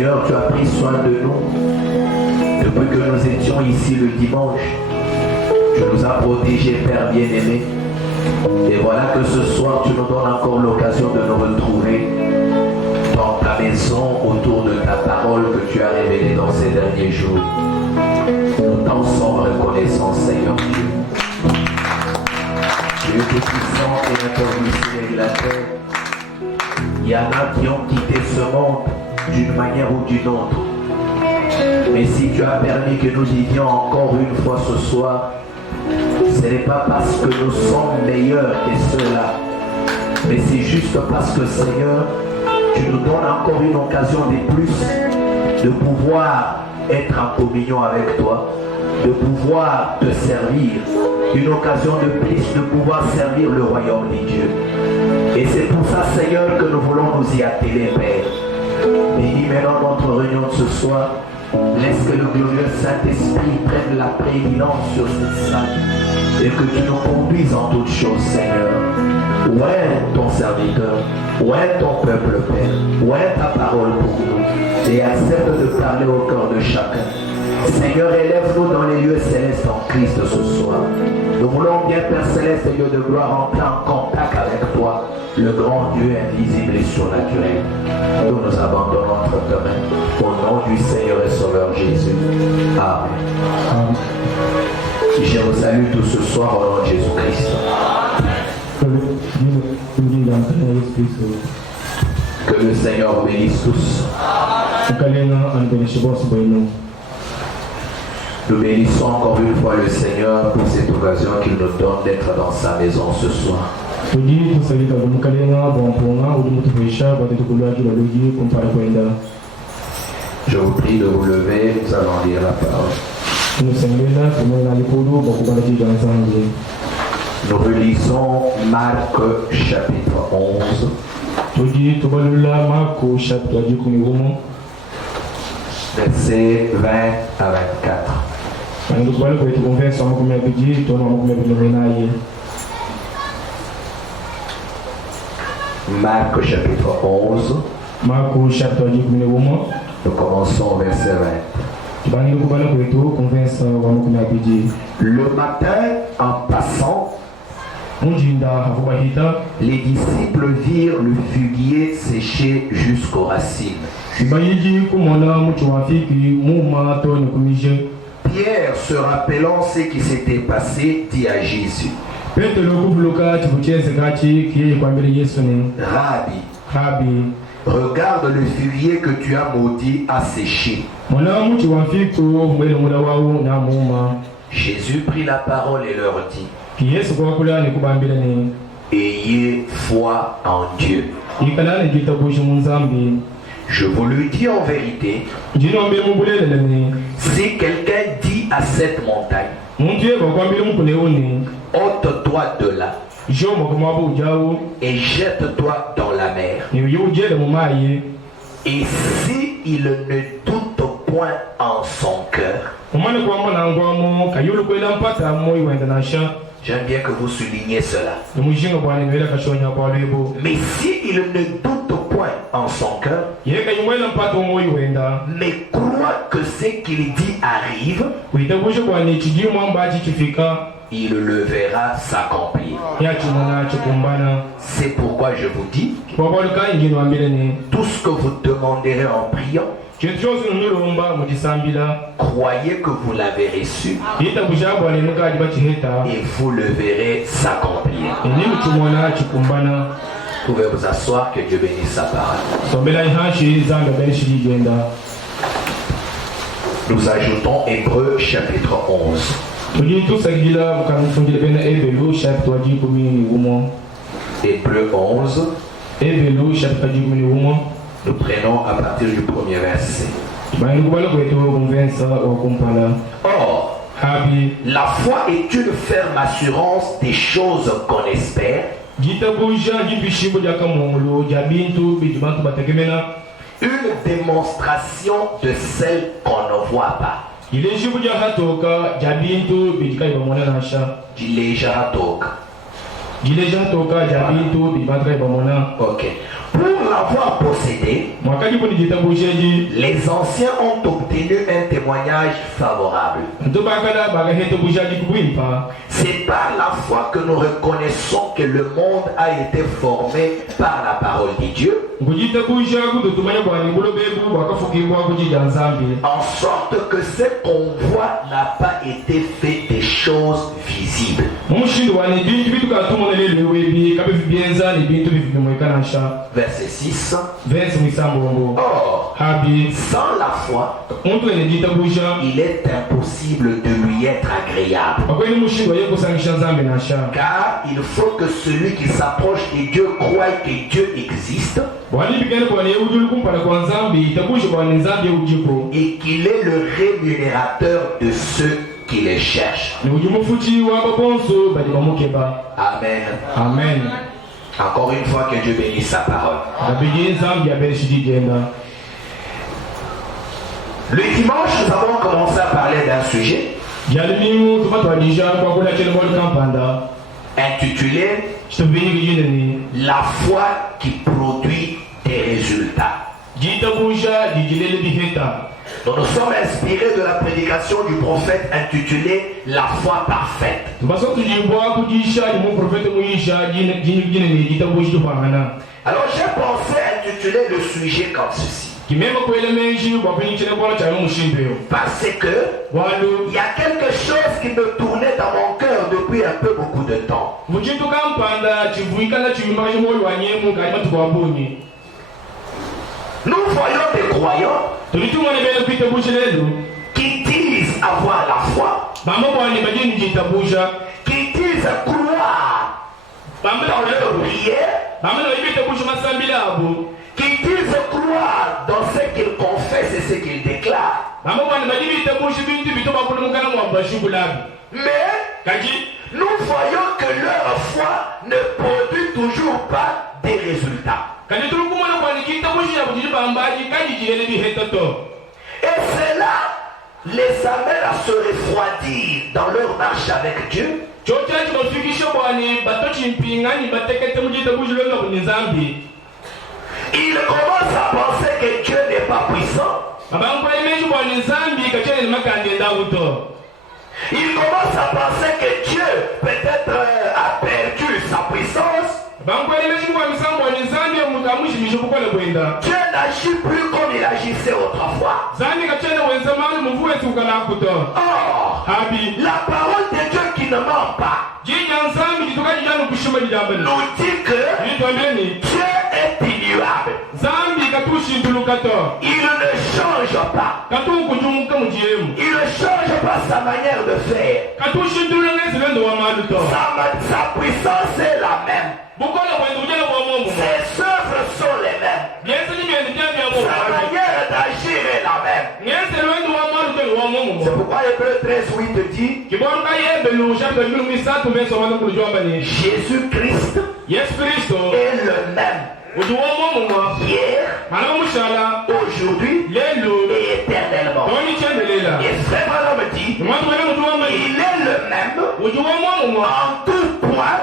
Seigneur, tu as pris soin de nous depuis que nous étions ici le dimanche. Tu nous as protégés, Père bien-aimé. Et voilà que ce soir, tu nous donnes encore l'occasion de nous retrouver dans ta maison autour de ta parole que tu as révélée dans ces derniers jours. Nous t'en sommes reconnaissants, Seigneur Dieu. Dieu tout-puissant et incorruptible de la terre. Il y en a qui ont quitté ce monde d'une manière ou d'une autre. Mais si tu as permis que nous vivions encore une fois ce soir, ce n'est pas parce que nous sommes meilleurs que ceux-là, mais c'est juste parce que, Seigneur, tu nous donnes encore une occasion de plus de pouvoir être en communion avec toi, de pouvoir te servir, une occasion de plus de pouvoir servir le royaume de Dieu. Et c'est pour ça, Seigneur, que nous voulons nous y atteler, Père. Bénis maintenant notre réunion de ce soir. Laisse que le glorieux Saint-Esprit prenne la prééminence sur cette salle et que tu nous conduises en toutes choses, Seigneur. Où est ton serviteur? Où est ton peuple, Père? Où est ta parole pour nous? Et accepte de parler au cœur de chacun. Seigneur, élève-nous dans les lieux célestes en Christ ce soir. Nous voulons bien, Père Céleste et Dieu de gloire, entrer en contact avec toi, le grand Dieu invisible et surnaturel. Nous nous abandonnons entre tes mains. Au nom du Seigneur et Sauveur Jésus. Amen. Je vous salue tous ce soir au nom de Jésus-Christ. Que le Seigneur vous bénisse tous. Nous bénissons encore une fois le Seigneur pour cette occasion qu'il nous donne d'être dans sa maison ce soir. Je vous prie de vous lever, nous allons lire la parole. Nous relisons Marc chapitre 11. Versets 20 à 24. Marc chapitre 11. Nous commençons au verset 20. Le matin, en passant, les disciples virent le figuier séché jusqu'aux racines. Pierre, se rappelant ce qui s'était passé, dit à Jésus: Rabbi, regarde le figuier que tu as maudit a séché. Jésus prit la parole et leur dit: Ayez foi en Dieu. Je vous le dis en vérité, si quelqu'un dit à cette montagne, ôte-toi de là et jette-toi dans la mer, et si il ne doute point en son cœur, j'aime bien que vous souligniez cela. Mais si il ne doute point en son cœur, mais croit que ce qu'il dit arrive, il le verra s'accomplir. C'est pourquoi je vous dis, tout ce que vous demanderez en priant, croyez que vous l'avez reçu et vous le verrez s'accomplir. Vous pouvez vous asseoir, que Dieu bénisse sa parole. Nous ajoutons Hébreux chapitre 11. Hébreux 11. Nous prenons à partir du premier verset. Or, la foi est une ferme assurance des choses qu'on espère, une démonstration de celles qu'on ne voit pas. Ok. Pour l'avoir possédé, les anciens ont obtenu un témoignage favorable. C'est par la foi que nous reconnaissons que le monde a été formé par la parole de Dieu, en sorte que ce qu'on voit n'a pas été fait des choses visibles. Verset 6. Or, sans la foi, il est impossible de lui être agréable. Car il faut que celui qui s'approche de Dieu croie que Dieu existe et qu'il est le rémunérateur de ceux qui les cherchent. Amen. Amen. Encore une fois, que Dieu bénisse sa parole. Le dimanche, nous avons commencé à parler d'un sujet intitulé La foi qui produit des résultats. Nous nous sommes inspirés de la prédication du prophète intitulée La foi parfaite. Alors j'ai pensé intituler le sujet comme ceci. Parce que il y a quelque chose qui me tournait dans mon cœur depuis un peu beaucoup de temps. Nous voyons des croyants qui disent avoir la foi, qui disent croire dans leur prière, qui disent croire dans ce qu'ils confessent et ce qu'ils déclarent. Mais nous voyons que leur foi ne produit toujours pas des résultats. Et cela les amène à se refroidir dans leur marche avec Dieu. Ils commencent à penser que Dieu n'est pas puissant. Ils commencent à penser que Dieu peut-être a perdu sa puissance. Dieu n'agit plus comme il agissait autrefois. Or, la parole de Dieu qui ne ment pas nous dit que Dieu est immuable. Il ne change pas. Il ne change pas sa manière de faire. Sa puissance est la même. Ses œuvres sont les mêmes. Sa manière d'agir est la même. C'est pourquoi Hébreux 13:8 dit Jésus-Christ est le même. Hier, aujourd'hui et éternellement. Et Frère Branham dit il est le même en tout point,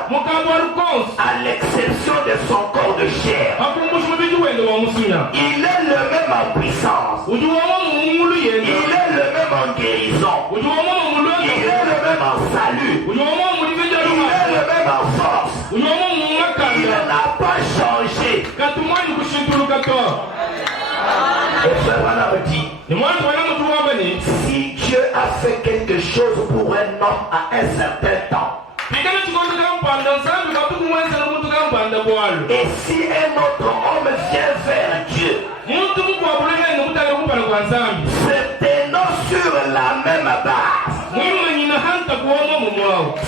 à l'exception de son corps de chair. Il est le même en puissance. Il est le même en guérison. Il est le même en salut. Il est le même en force. Il n'a pas changé. Et Frère Branham dit si Dieu a fait quelque chose pour un homme à un certain temps, et si un autre homme vient vers Dieu, se tenant sur la même base,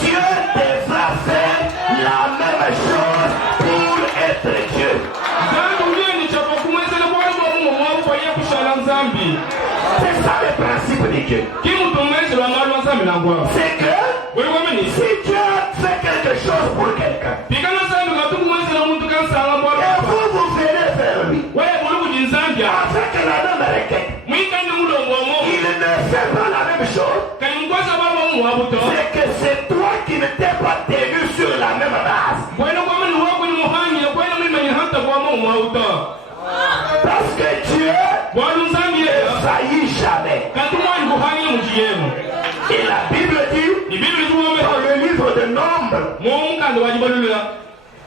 Dieu devra faire la même chose pour être Dieu. C'est ça le principe de Dieu. C'est que si Dieu fait quelque chose pour quelqu'un, et vous venez vers lui avec la même requête, il ne fait pas la même chose. C'est que c'est toi qui ne t'es pas tenu sur la même base.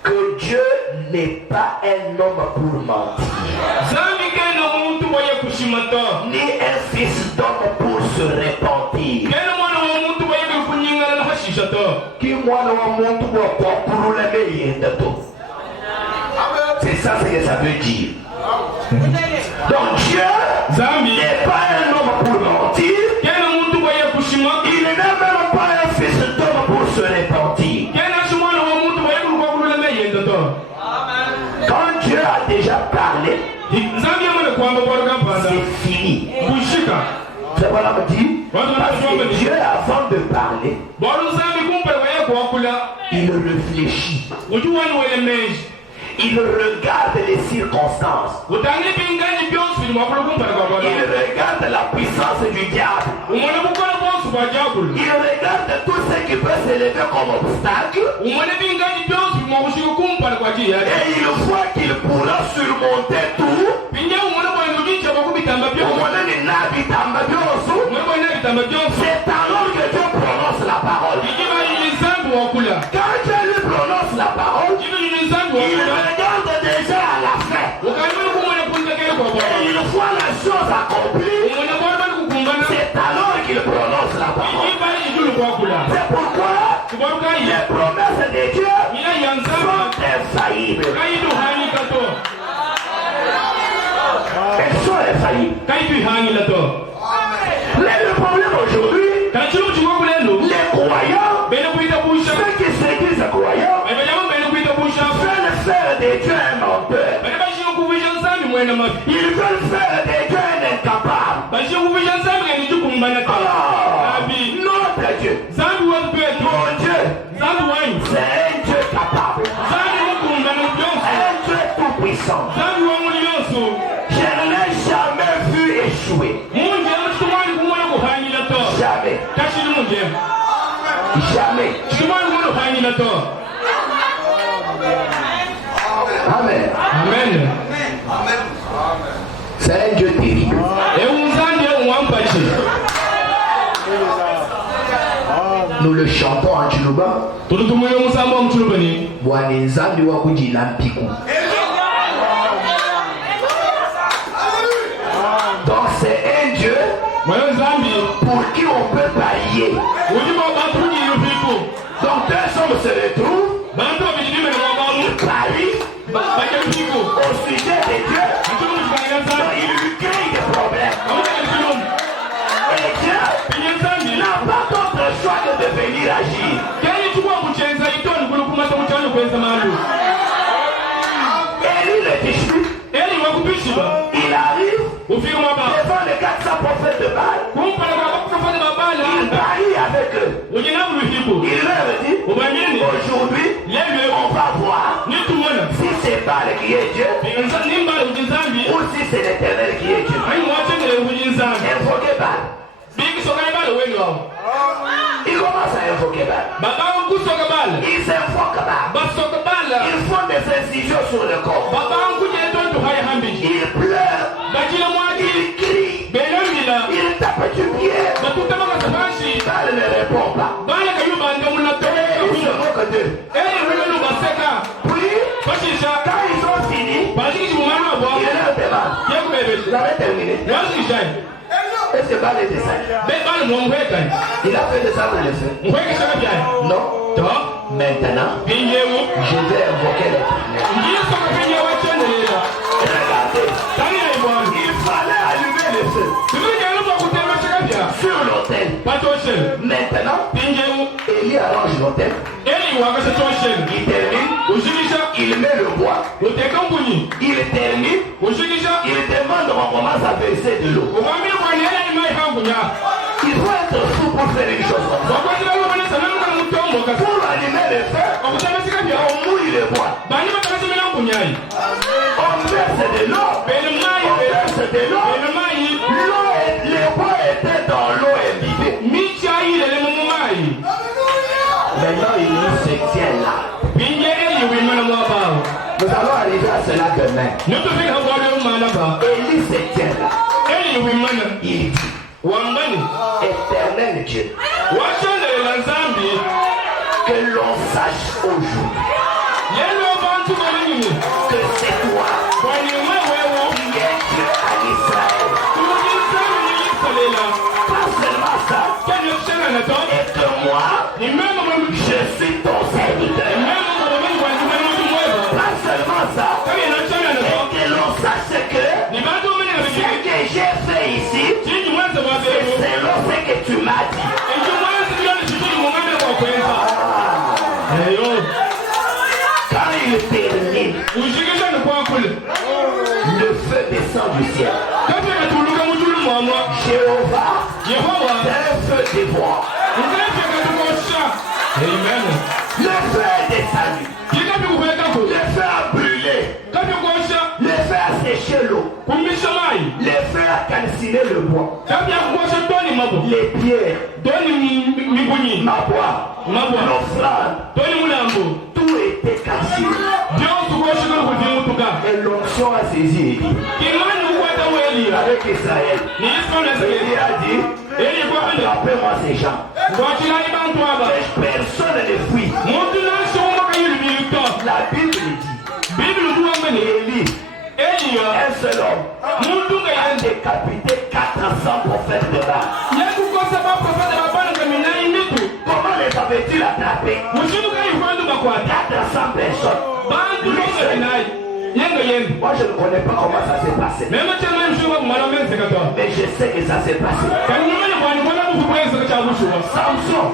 que Dieu n'est pas un homme pour mentir, ni un fils d'homme pour se repentir. C'est ça ce que ça veut dire. Donc Dieu n'est pas un homme pour mentir. Il n'est même pas un fils d'homme pour se repentir. Quand Dieu a déjà parlé, c'est fini. C'est voilà me dit. Parce que Dieu, avant de parler, il réfléchit. Il regarde les circonstances. Il regarde la puissance du diable. Il regarde tout ce qui peut s'élever comme obstacle. Et il voit qu'il pourra surmonter tout. C'est alors que Dieu prononce la parole. Quand Dieu lui prononce la parole, il regarde déjà à la fin. Et il voit la chose accomplie. C'est alors qu'il prononce la parole. C'est pourquoi les promesses de Dieu sont infaillibles. Elles sont infaillibles. Mais le problème aujourd'hui, les croyants, ceux qui se disent croyants, veulent faire des dieux un menteur. Ils veulent faire des dieux un incapable. Notre Dieu, mon Dieu, c'est un Dieu capable, un Dieu tout puissant. Je ne l'ai jamais vu échouer. Jamais. Jamais. Amen. Amen. C'est un Dieu terrible. Nous le chantons en Chiluba. Wanenzambi wa kujilampiku. Donc c'est un Dieu pour qui on peut parier. Donc deux hommes se retrouvent. Ils parient au sujet de Dieu. Donc ils lui créent des problèmes. Et Dieu n'a pas d'autre choix que de venir agir. Élie le Tishbi, il arrive devant les 400 prophètes de Baal. Il parie avec eux. Il leur dit, aujourd'hui, on va voir si c'est Baal qui est Dieu ou si c'est l'Éternel qui est Dieu. Invoquez Baal. Il commence à invoquer Baal. Ils invoquent Baal. Ils font des incisions sur le corps. Ils pleurent. Ils crient. Ils tapent du pied. Baal ne répond pas. Ils se moquent d'eux. Puis, quand ils ont fini, il leur demande. Vous avez terminé. Est-ce que Baal est descendu? Il a fait descendre le feu. Non. Maintenant, je vais invoquer l'Éternel. Regardez, il fallait allumer le feu sur l'autel. Maintenant, Élie arrange l'autel. Il termine. Il met le bois. Il termine. Il demande, on commence à verser de l'eau. Il faut être fou pour faire une chose comme ça. Pour allumer le feu, on mouille le bois. On verse de l'eau. On verse de l'eau. Le bois était dans l'eau imbibée. Maintenant, il se tient là. Nous allons arriver à cela demain. Élie se tient là. Il dit, Éternel Dieu, Que l'on sache aujourd'hui que c'est toi qui es Dieu à Israël. Pas seulement ça, et que moi, je suis ton serviteur. Pas seulement ça, et que l'on sache que ce que j'ai fait ici, c'est selon ce que tu m'as dit. Quand il termine, le feu descend du ciel. Jéhovah, un feu dévore. Le feu est descendu. Le feu a brûlé. Le feu a séché l'eau. Le feu a calciné le bois. Les pierres, ma bois, l'offrande, tout était calciné. Et l'onction a saisi Élie. Avec Israël. Élie a dit, attrapez-moi ces gens. Personne ne fuit. La Bible dit, Élie, un seul homme, a décapité 400 prophètes de Baal. Comment les avait-il attrapés? 400 personnes. Moi je ne connais pas comment ça s'est passé. Mais je sais que ça s'est passé. Samson,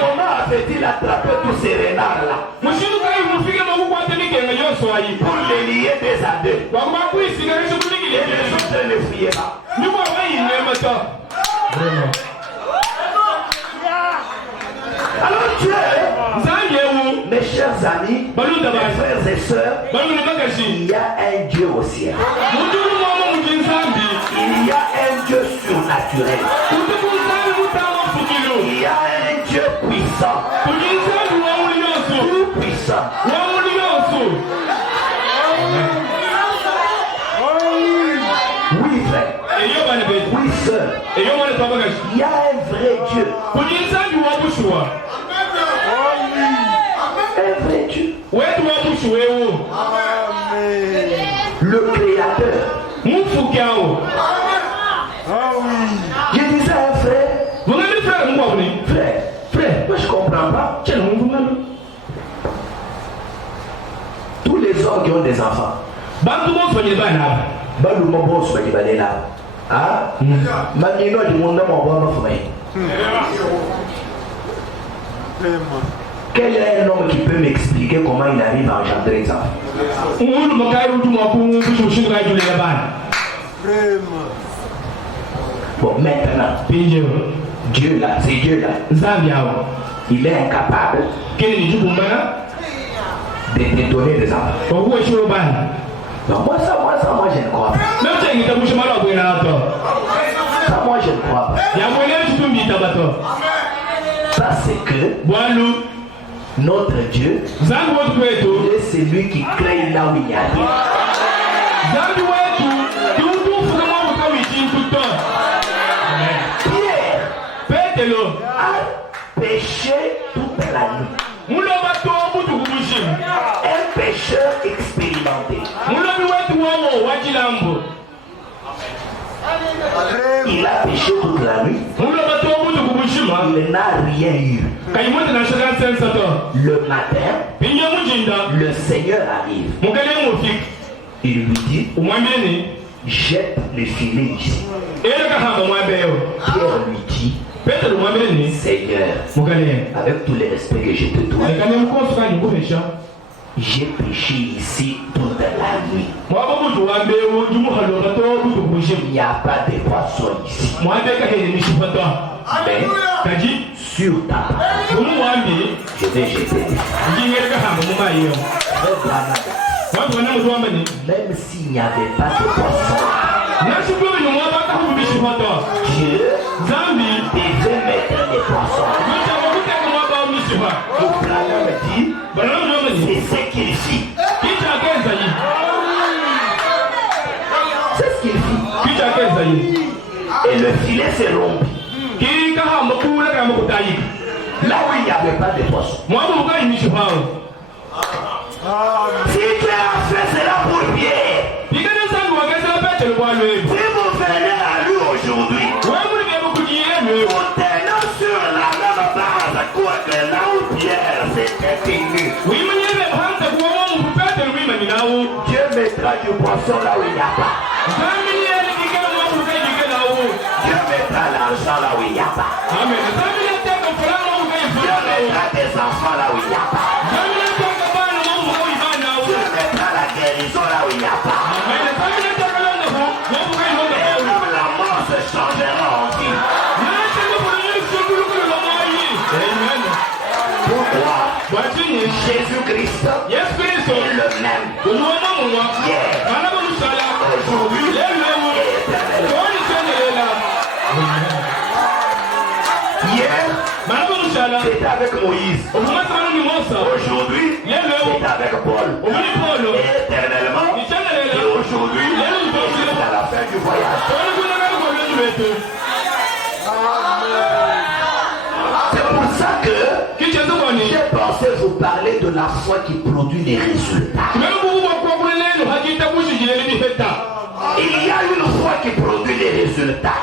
comment avait-il attrapé tous ces renards-là pour les lier deux à deux? Et les autres ne fuyaient pas. Alors Dieu, mes chers amis, mes frères et sœurs, il y a un Dieu au ciel. Il y a un Dieu surnaturel. Il y a un Dieu puissant. Tout puissant. Oui frère. Oui sœur. Il y a un vrai Dieu. Un vrai Dieu. Le Créateur. Je disais à un frère, frère, moi je comprends pas. Tous les hommes qui ont des enfants, quel est un homme qui peut m'expliquer comment il arrive à engendrer des enfants? Bon, maintenant, Dieu là, c'est Dieu là. Il est incapable de détonner des enfants. Non, moi je ne crois pas. Ça, moi je ne crois pas. Ça, c'est que notre Dieu, il est celui qui crée là où il y a rien. Pierre a péché toute la nuit. Un pécheur expérimenté. Il a péché toute la nuit. Il n'a rien eu. Le matin, le Seigneur arrive. Il lui dit, jette le filet ici. Pierre lui dit, Seigneur, avec tout le respect que je te dois, j'ai péché ici toute la nuit. Il n'y a pas de poisson ici. Mais sur ta parole, je vais jeter. Même s'il n'y avait pas de poisson, Dieu devait mettre des poissons. Le Branham dit, c'est ce qu'il fit. C'est ce qu'il fit. Et le filet s'est rompu. Le Là où il n'y avait pas de poisson. Si tu as fait cela pour Pierre, si vous venez à lui aujourd'hui, vous tenez sur la même base, quoique là où Pierre s'était tenu, Dieu mettra du poisson là où il n'y a pas. Dieu mettra l'argent là où il n'y a pas. Dieu mettra des enfants là où il n'y a pas. Dieu mettra la guérison là où il n'y a pas. Et même la mort se changera en vie. Pourquoi? Jésus-Christ est le même. Hier, aujourd'hui et éternellement. Hier, c'était avec Moïse. Aujourd'hui, c'est avec Paul. Et éternellement, et aujourd'hui, jusqu'à la fin du voyage. C'est pour ça que j'ai pensé vous parler de la foi qui produit des résultats. Il y a une foi qui produit des résultats.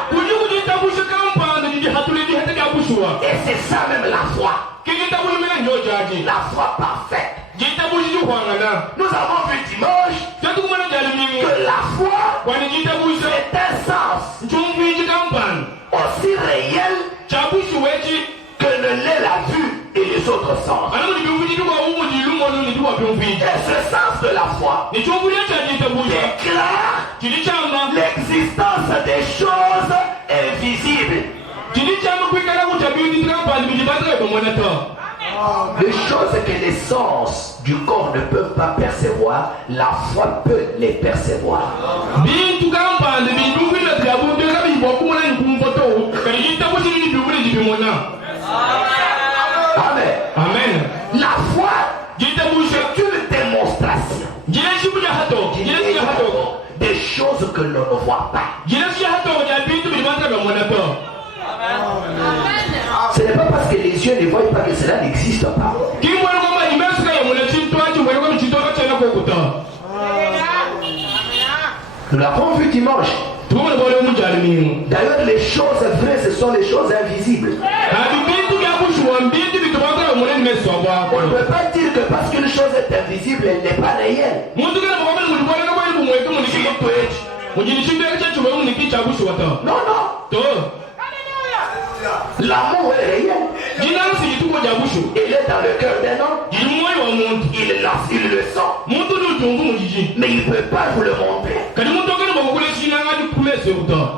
Et c'est ça même la foi. La foi parfaite. Nous avons vu dimanche que la foi est un sens aussi réel que ne l'est la vue et les autres sens. Et ce sens de la foi déclare l'existence des choses invisibles. Les choses que les sens du corps ne peuvent pas percevoir, la foi peut les percevoir. Amen. Amen. La foi est une démonstration des choses que l'on ne voit pas. Ce n'est pas parce que les yeux ne voient pas que cela n'existe pas. Nous l'avons vu dimanche. D'ailleurs, les choses vraies, ce sont les choses invisibles. On ne peut pas dire que parce qu'une chose est invisible, elle n'est pas réelle. Non, non. L'amour est réel. Il est dans le cœur d'un homme. Il le sent. Mais il ne peut pas vous le montrer.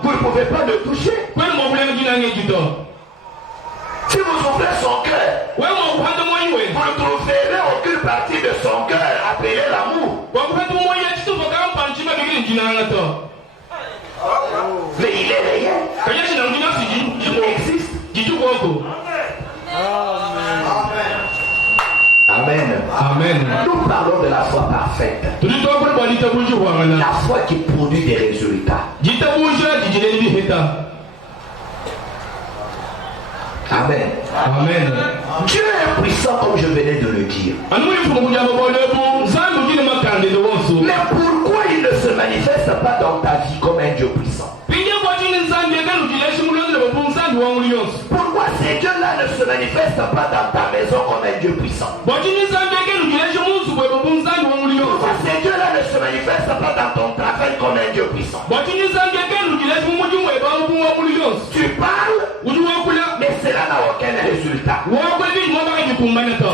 Vous ne pouvez pas le toucher. Si vous ouvrez son cœur, vous ne trouverez aucune partie de son cœur appelée l'amour. Mais il est réel. Il existe. Amen. Amen. Nous parlons de la foi parfaite. La foi qui produit des résultats. Amen. Amen. Dieu est puissant comme je venais de le dire. Mais pourquoi il ne se manifeste pas dans ta vie comme un Dieu puissant? Pourquoi ces dieux-là ne se manifestent pas dans ta maison comme un Dieu puissant? Pourquoi ces dieux-là ne se manifestent pas dans ton travail comme un Dieu puissant? Tu parles, mais cela n'a aucun résultat.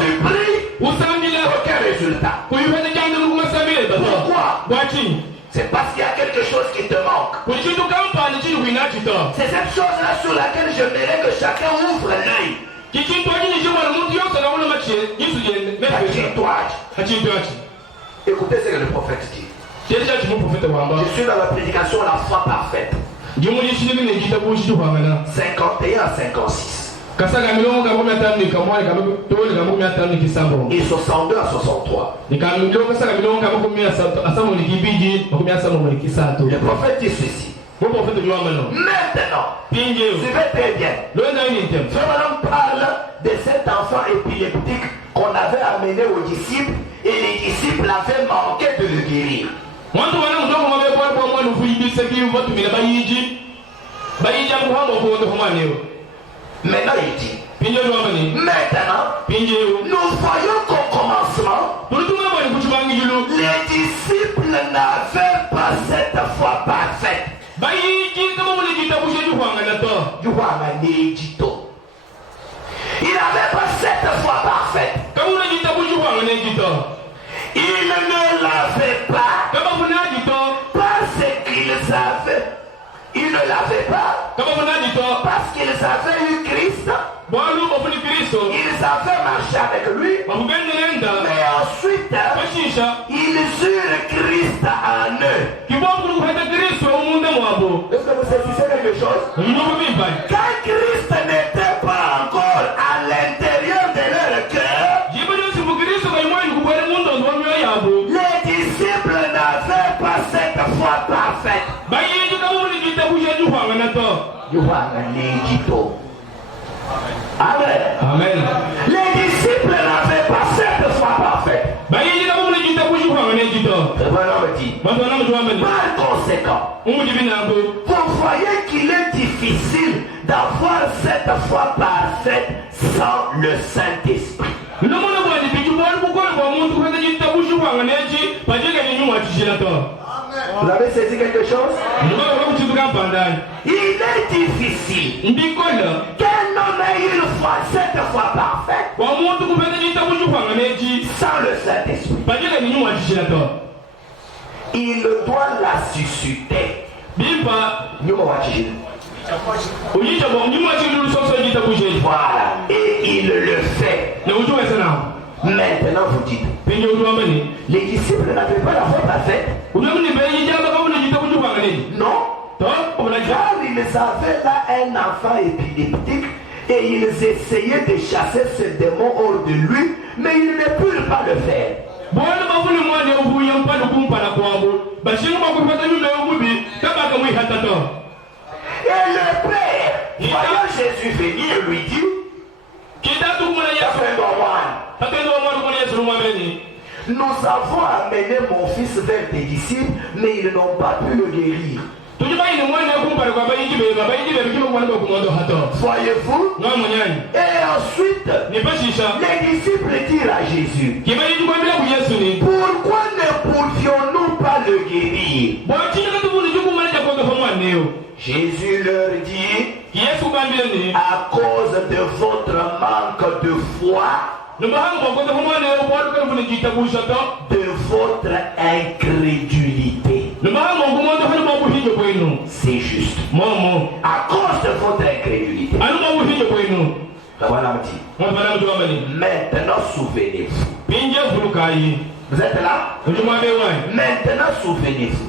Tu pries, aucun résultat. Pourquoi? C'est parce qu'il y a quelque chose qui te manque. C'est cette chose-là sur laquelle j'aimerais que chacun ouvre l'œil. Écoutez ce que le prophète dit. Je suis dans la prédication La foi parfaite. 51 à 56. Et 62 à 63. Le prophète dit ceci. Maintenant, suivez très bien. Ce bonhomme parle de cet enfant épileptique qu'on avait amené aux disciples et les disciples avaient manqué de le guérir. Maintenant il dit, maintenant, nous voyons qu'au commencement, les disciples n'avaient pas cette foi parfaite. Il n'avait pas cette foi parfaite. Il ne l'avait pas parce qu'ils avaient. Ils ne l'avaient pas parce qu'ils avaient eu Christ. Ils avaient marché avec lui. Mais ensuite, ils eurent Christ en eux. Est-ce que vous saisissez quelque chose? Quand Christ n'était pas encore à l'intérieur de leur cœur, les disciples n'avaient pas cette foi parfaite. Amen. Amen. Les disciples n'avaient pas cette foi parfaite. Par conséquent, vous voyez qu'il est difficile d'avoir cette foi parfaite sans le Saint-Esprit. Vous avez saisi quelque chose? Il est difficile qu'un homme ait une foi, cette foi parfaite, sans le Saint-Esprit. Il doit la susciter. Voilà, et il le fait. Maintenant vous dites, les disciples n'avaient pas la foi parfaite. Non, car ils avaient là un enfant épileptique et ils essayaient de chasser ce démon hors de lui, mais ils ne purent pas le faire. Et le père, voyant Jésus venir, lui dit, nous avons amené mon fils vers tes disciples, mais ils n'ont pas pu le guérir. Voyez-vous? Et ensuite, les disciples dirent à Jésus, pourquoi ne pouvions-nous pas le guérir? Jésus leur dit, à cause de votre manque de foi, de votre incrédulité. C'est juste. À cause de votre incrédulité. Maintenant souvenez-vous. Vous êtes là? Maintenant souvenez-vous.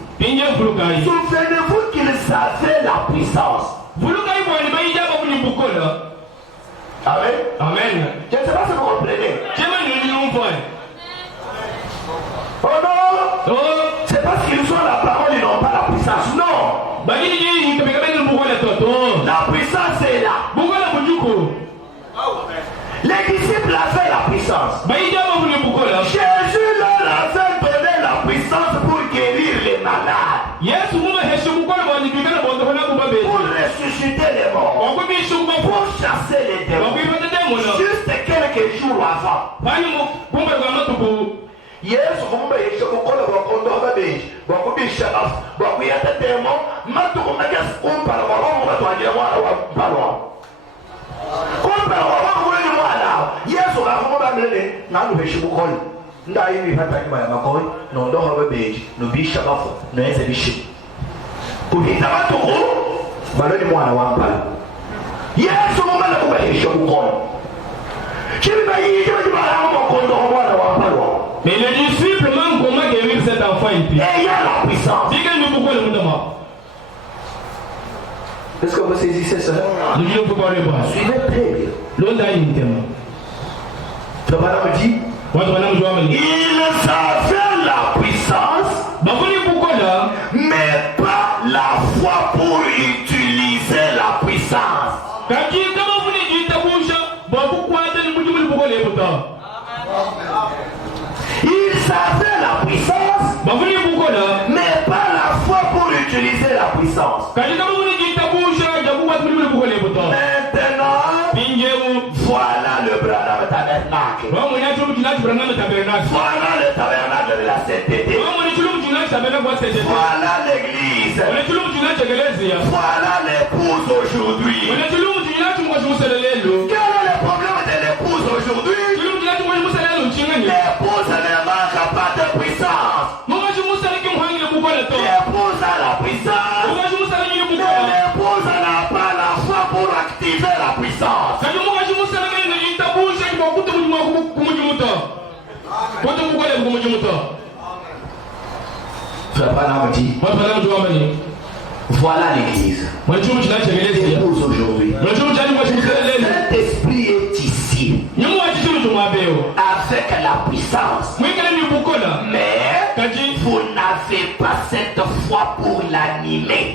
Souvenez-vous qu'ils avaient la puissance. Amen. Amen. Je ne sais pas si vous comprenez. Oh non. C'est parce qu'ils ont la parole, ils n'ont pas la puissance. Non. La puissance est là. Les disciples avaient la puissance. Jésus leur avait donné la puissance pour guérir les malades. Pour ressusciter les morts. Pour chasser les démons. Juste quelques jours avant. Yesu kumbe kukola wakondoka beji wakubisha wakuyata demo matu kumaga kumpala warongo batwagira mwana wa palwa kumpala warongo ni mwana Yesu bakumba mlele nanu beshi kukola ndai ni hata nyuma ya makoi nondo hawe beji nubisha bafu noeze bishi kubita watu balo ni mwana wa pala Yesu kumbe kubesha kukola chiba yije bala wakondo mwana wa palwa. Mais les disciples même comment guérir cet enfant impie. Et il y a la puissance. Est-ce que vous saisissez ça? Suivez très bien. Le madame dit, ils avaient la puissance, mais pas la foi pour Il savait la puissance, mais pas la foi pour utiliser la puissance. Maintenant, voilà le Branham tabernacle. Voilà le tabernacle de la sainteté. Voilà l'église. Voilà l'épouse aujourd'hui. Quel est le problème de l'épouse aujourd'hui? L'épouse ne manque pas de puissance. L'épouse a la puissance. Mais l'épouse n'a pas la foi pour activer la puissance. Frère Branham dit, voilà l'église. L'épouse aujourd'hui. Saint-Esprit est ici avec la puissance. Mais vous n'avez pas cette foi pour l'animer.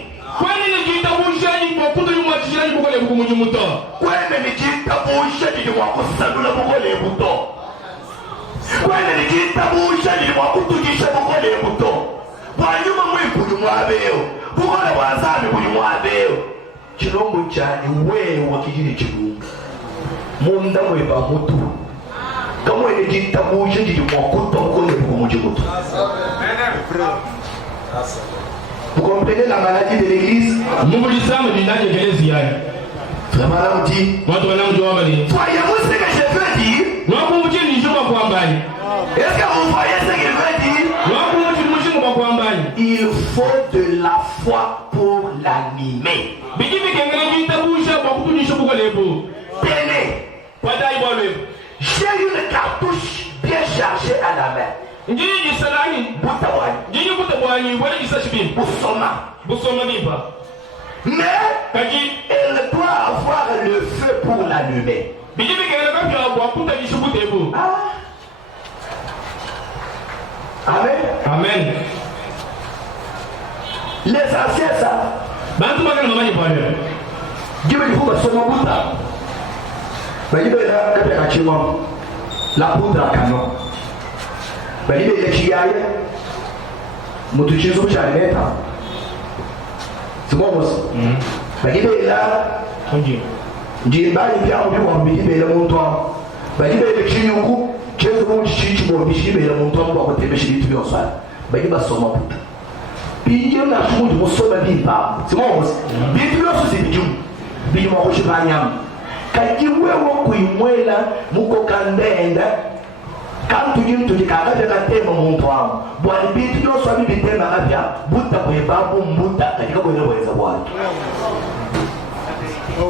Chilombo chani wewe wakijini chilumbu munda mweba mutu kama ile jitabushe jimwakuta mkole kumujumutu. Vous comprenez la maladie de l'église? Vraiment dit. Voyez-vous ce que je veux dire? Est-ce que vous voyez ce qu'il veut dire? Il faut de la foi pour l'animer. Tenez, j'ai une cartouche bien chargée à la main. Mais elle doit avoir le feu pour l'allumer. Amen. Amen. Les anciens savent. Dieu me dit faut que son bouta. Mais il est là la poudre à canon. Mais il est chiaille. Motuchizo chalimeta. C'est bon aussi. Mais il est là. Jimba il vient au bureau il est là mon toi. Mais il est chiyuku. Qu'est-ce que chichi mon bichi mais mon toi pour côté bichi tu veux ça. Mais il va son bouta. Puis il a joué de son bimba. C'est bon aussi. Bien tu le sais bijou. Bijou mon chibanyam. Quand il wewe kuimwela muko kandenda quand tu dis tu kaka de la tema muntu wangu bwana bitu yo swabi bitema kapya buta kwe babu mbuta katika kwenye weza bwana.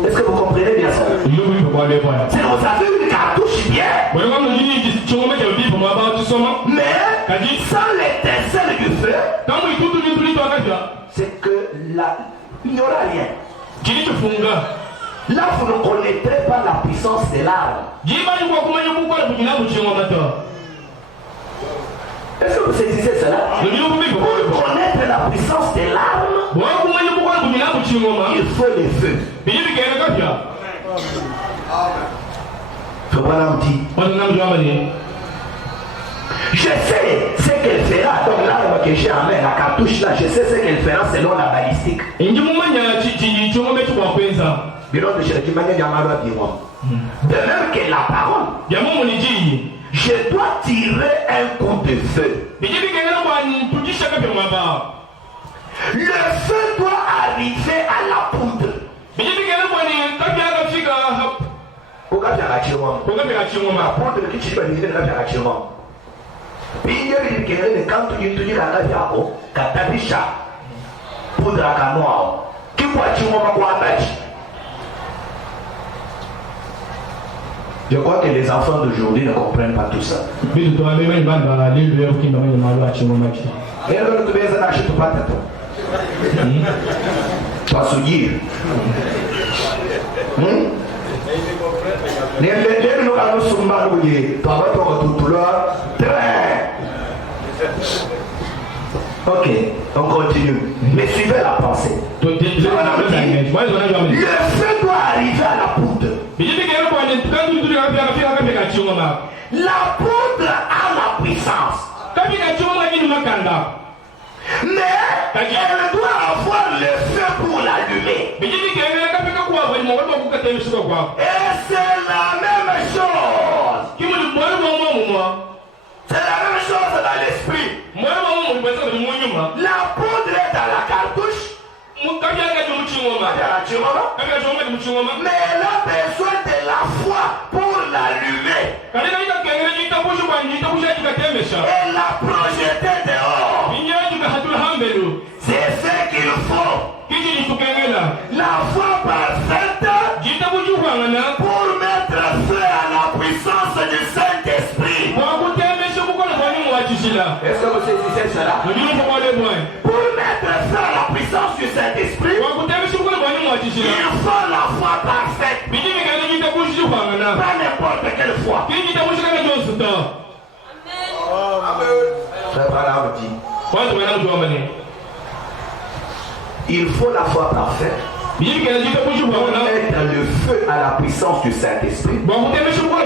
Est-ce que vous comprenez bien ça? C'est vous avez une cartouche bien. Mais sans l'étincelle du feu, c'est que là, il n'y aura rien. Là, vous ne connaîtrez pas la puissance de l'arme. Est-ce que vous saisissez cela? Pour connaître la puissance de l'arme, il faut le feu. Je sais ce qu'elle fera. Donc l'arme que j'ai en main, la cartouche là, je sais ce qu'elle fera selon la balistique. De même que la parole, je dois tirer un coup de feu. Le feu doit arriver à la poudre. Je crois que les enfants d'aujourd'hui ne comprennent pas tout ça. Ok, on continue. Mais suivez la pensée. Le feu doit arriver à La poudre a la puissance. Mais elle doit avoir le feu pour l'allumer. Et c'est la même chose. C'est la même chose dans l'esprit. La poudre est dans la cartouche. Mais elle a besoin de la foi pour l'allumer. Et la projeter dehors. C'est ce qu'il faut. La foi parfaite pour mettre feu à la puissance du Saint-Esprit. Est-ce que vous saisissez cela? Pour mettre feu à la puissance du Saint-Esprit, il faut la foi parfaite. Pas n'importe quelle foi. Frère Branham dit, il faut la foi parfaite pour mettre le feu à la puissance du Saint-Esprit que nous avons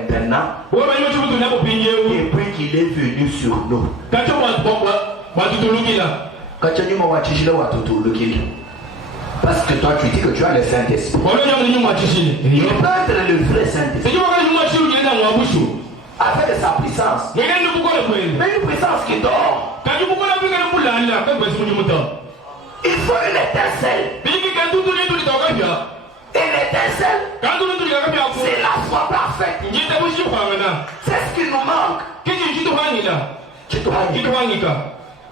maintenant depuis qu'il est venu sur nous. Parce que toi tu dis que tu as le Saint-Esprit. Il peut être le vrai Saint-Esprit avec sa puissance. Mais une puissance qui dort. Il faut une étincelle. Une étincelle, c'est la foi parfaite. C'est ce qui nous manque.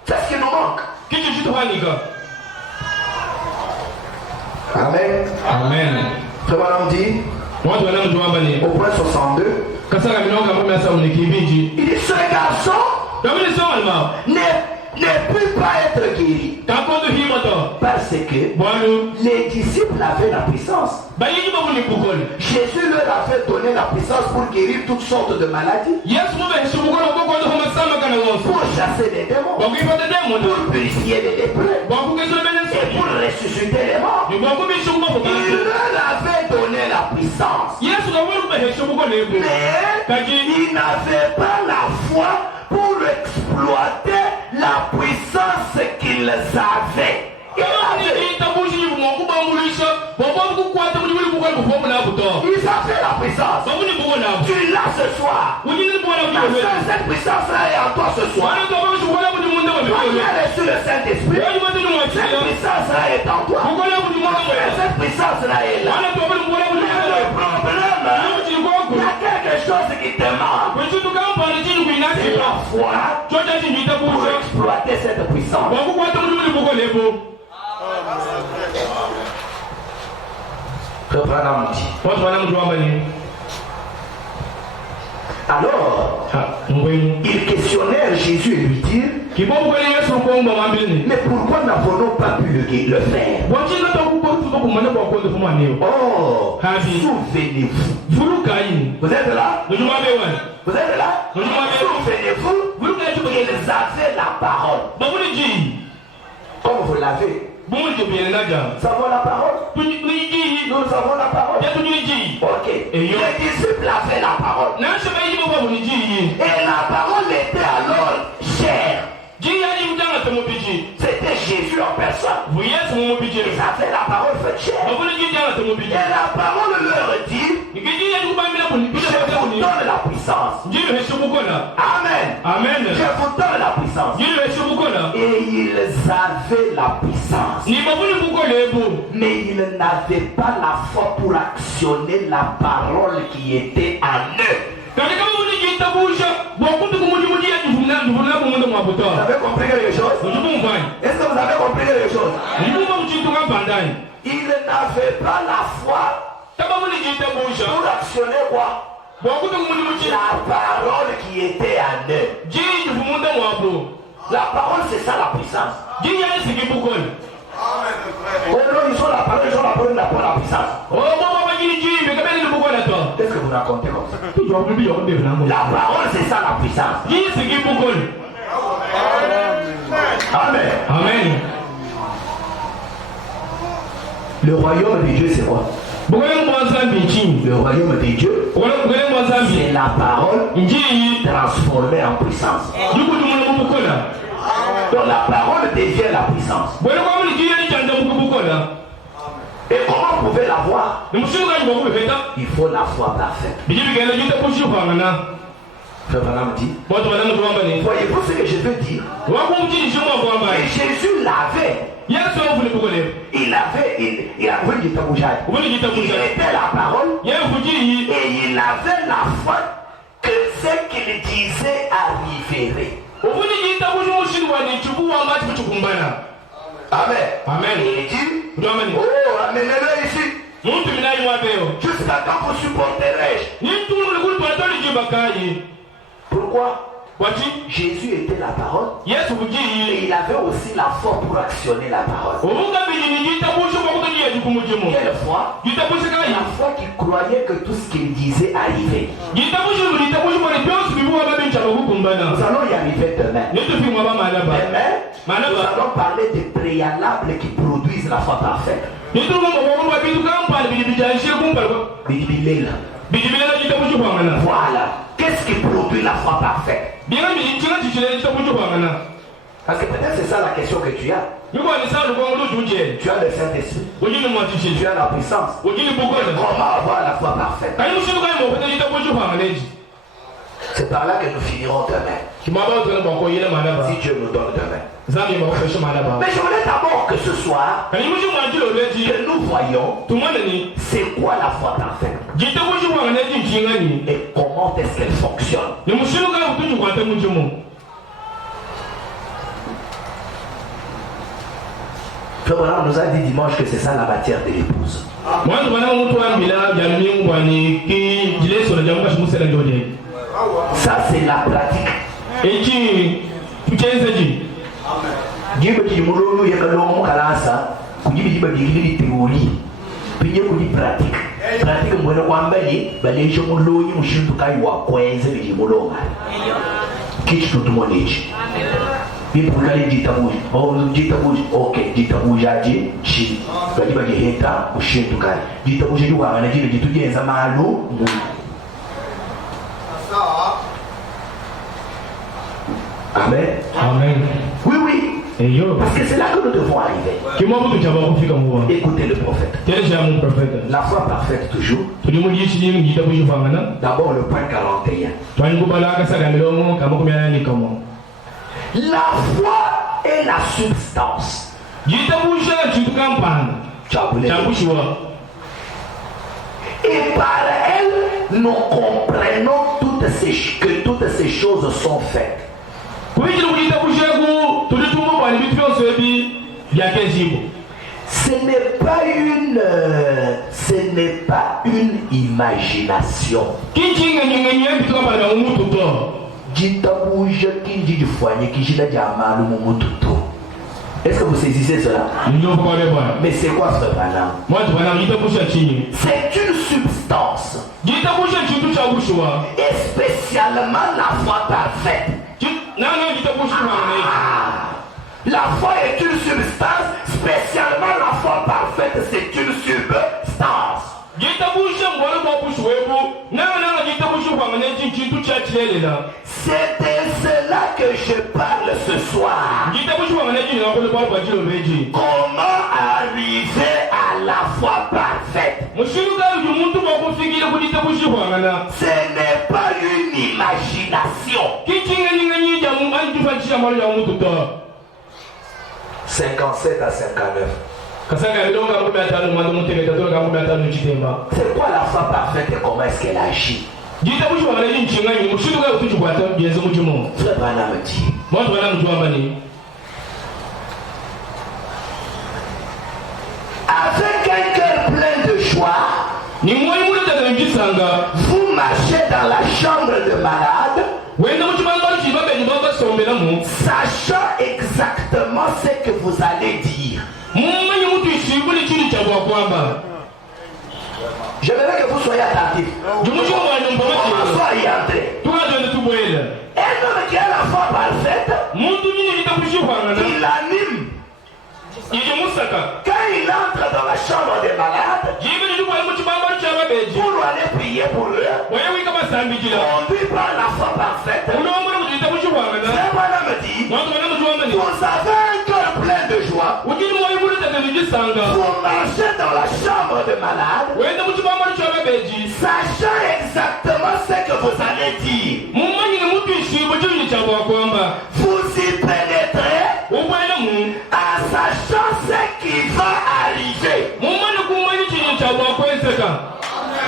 C'est ce qui nous manque. Amen. Amen. Frère Madame dit, au point 62, il dit ce garçon ne peut pas être guéri parce que les disciples avaient la puissance. Jésus leur avait donné la puissance pour guérir toutes sortes de maladies, pour chasser les démons, pour purifier les lépreux et pour ressusciter les morts. Il leur avait donné la puissance, mais il n'avait pas la foi pour exploiter la puissance qu'ils avaient. Ils avaient la puissance. Tu l'as ce soir. Cette puissance-là est en toi ce soir. Tu as reçu le Saint-Esprit. Cette puissance-là est en toi. Cette puissance-là est là. Mais le problème, il y a quelque chose qui te manque. C'est la foi pour exploiter cette puissance. Frère Branham dit, alors, ils questionnèrent Jésus et lui dirent, mais pourquoi n'avons-nous pas pu le faire? Oh, souvenez-vous. Vous êtes là? Vous êtes là? Souvenez-vous, ils avaient la parole. Comme vous l'avez. Nous avons la parole. Nous avons la parole. Ok. Les disciples avaient la parole. Et la parole était alors chère. C'était Jésus en personne. Ils avaient la parole faite chère. Et la parole leur dit, je vous donne la puissance. Amen. Amen. Je vous donne la puissance. Et ils avaient la puissance. Mais ils n'avaient pas la foi pour actionner la parole qui était en eux. Vous avez compris quelque chose? Est-ce que vous avez compris quelque chose? Ils n'avaient pas la foi pour actionner quoi? La parole qui était en eux. La parole, c'est ça la puissance. Oh non, ils ont la parole, ils ont la parole, la puissance. Qu'est-ce que vous racontez comme ça? La parole, c'est ça la puissance. Amen. Amen. Le royaume de Dieu, c'est quoi? Le royaume de Dieu, c'est la parole transformée en puissance. Donc la parole devient la puissance. Et comment vous pouvez la voir? Il faut la foi parfaite. Frère Branham dit, voyez-vous ce que je veux dire? Et Jésus l'avait. Il était la parole et il avait la foi que ce qu'il disait arriverait. Amen. Amen. Il dit, oh, amenez-le ici. Jusqu'à quand vous supporterai-je? Pourquoi? Jésus était la parole et il avait aussi la foi pour actionner la parole. Quelle foi? La foi qui croyait que tout ce qu'il disait arrivait. Nous allons y arriver demain. Demain, nous allons parler des préalables qui produisent la foi parfaite. Voilà. Qu'est-ce qui produit la foi parfaite? Parce que peut-être c'est ça la question que tu as. Tu as le Saint-Esprit. Tu as la puissance. Comment avoir la foi parfaite? C'est par là que nous finirons demain. Si Dieu nous donne demain. Mais je voulais d'abord que ce soir, que nous voyons c'est quoi la foi parfaite et comment est-ce qu'elle fonctionne. Frère Branham nous a dit dimanche que c'est ça la matière de l'épouse. Ça c'est la pratique. Jibe jimululu yakalomo kalasa kujibi jibe bigili teori pinye kuli pratique mbona kwambali balesho mulunyi mushintu kai wakwenze bijimulonga kitu tutumonechi bipulali jitabuji okay jitabuji aje chi bajiba jeheta mushintu kai jitabuji juwanga jile jitujenza malu Amen. Amen. Oui. Parce que c'est là que nous devons arriver. Écoutez le prophète. La foi parfaite toujours. D'abord le point 41. La foi est la substance. Et par elle, nous comprenons que toutes ces choses sont faites. Ce n'est pas une imagination. Est-ce que vous saisissez cela? Mais c'est quoi ce Branham? C'est une substance. Et spécialement la foi parfaite. La foi est une substance, spécialement la foi parfaite, c'est une substance. C'est de cela que je parle ce soir. Comment arriver à la foi parfaite? Ce n'est pas une imagination. 57 à 59. C'est quoi la foi parfaite et comment est-ce qu'elle agit? Frère Branham dit, avec un cœur plein de joie, vous marchez dans la chambre de malade, sachant exactement ce que vous allez dire. J'aimerais que vous soyez attentifs. Commençons à y entrer. Un homme qui a la foi parfaite, il anime. Quand il entre dans la chambre conduit par la foi parfaite. Frère Branham me dit, vous avez un cœur plein de joie. Vous marchez dans la chambre de malade, sachant exactement ce que vous allez dire. Vous y pénétrez en sachant ce qui va arriver.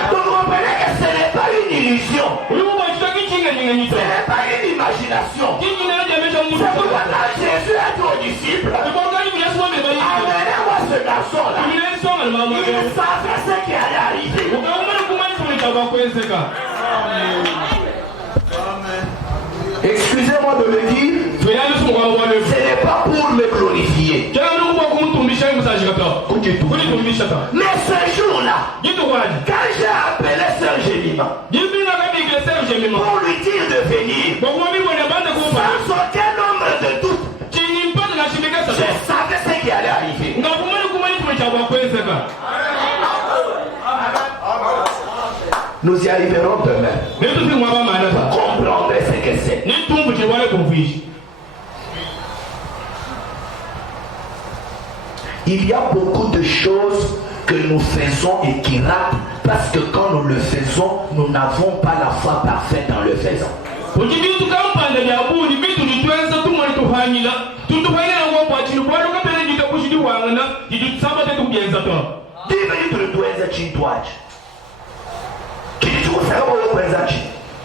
Vous comprenez que ce n'est pas une illusion. Ce n'est pas une imagination. C'est pourquoi Jésus a dit aux disciples, amenez-moi ce garçon-là. Il savait ce qui allait arriver. Excusez-moi de le dire, ce n'est pas pour me glorifier. Mais ce jour-là, quand j'ai appelé Sœur Jemima pour lui dire de venir, sans aucun nombre de doutes, je savais ce qui allait arriver. Nous y arriverons demain. Vous comprendrez ce que c'est. Il y a beaucoup de choses que nous faisons et qui ratent parce que quand nous le faisons, nous n'avons pas la foi parfaite en le faisant.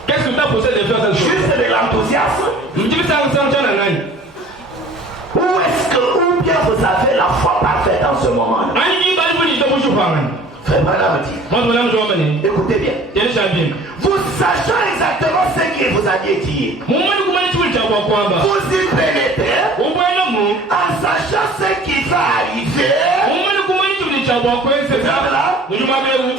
Qu'est-ce que tu as posé de faire cette chose? Juste de l'enthousiasme. Ou bien vous avez la foi parfaite en ce moment? Frère Branham dit, écoutez bien. Vous sachant exactement ce qu'il vous a dit. Vous y pénétrez en sachant ce qui va arriver.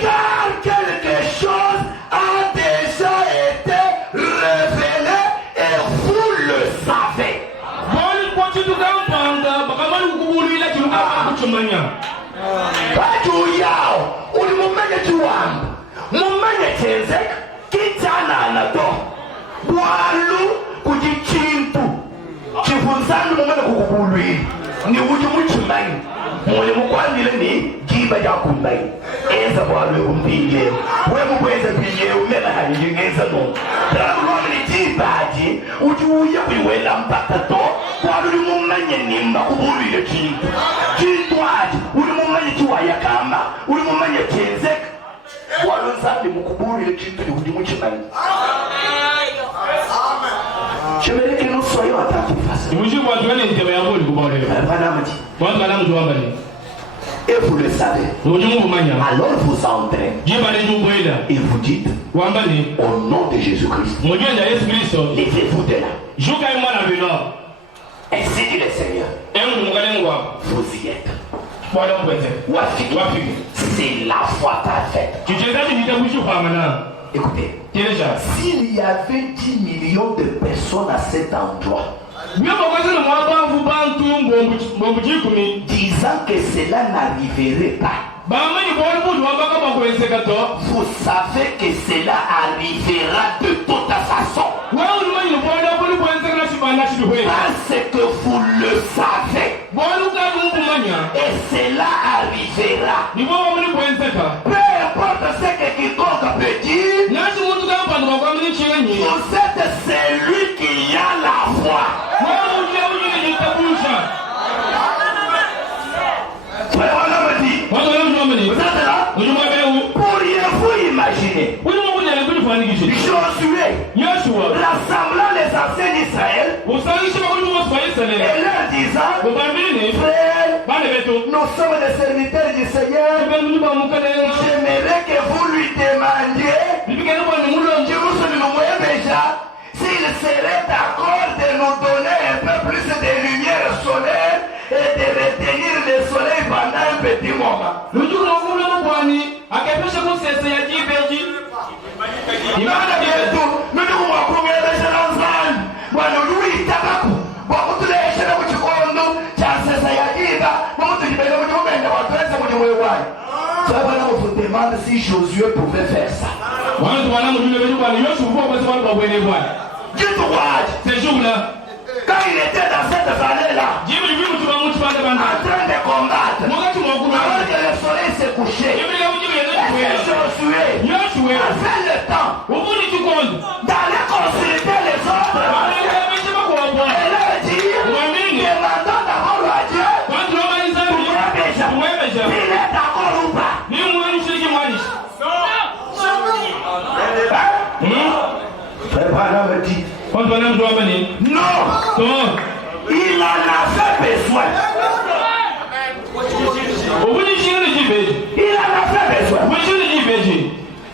Car quelque chose a déjà été révélé et vous le savez. J'aimerais que nous soyons attentifs à ça. Et vous le savez. Alors vous entrez et vous dites au nom de Jésus-Christ, levez-vous de là. Ainsi dit le Seigneur, vous y êtes. C'est la foi parfaite. Écoutez, s'il y avait 10 millions de personnes à cet endroit disant que cela n'arriverait pas, vous savez que cela arrivera de toute façon. Parce que vous le savez. Et cela arrivera. Peu importe ce que quiconque peut dire, vous êtes celui qui a la foi. Vous êtes là? Pourriez-vous imaginer Josué rassemblant les anciens d'Israël et leur disant, frères, nous sommes des serviteurs du Seigneur, j'aimerais que vous lui demandiez, s'il serait d'accord de nous donner un peu plus de lumière solaire et de retenir le soleil pendant un petit moment. Je vous demande si Josué pouvait faire ça. Dieu te voit. Ces jours-là, quand il était dans cette vallée-là, en train de combattre, alors que le soleil s'est couché, Josué avait le temps d'aller consulter les autres et leur dire, demandons d'abord à Dieu s'il est d'accord ou pas. Frère Branham me dit, non, il en a fait besoin. Il en a fait besoin.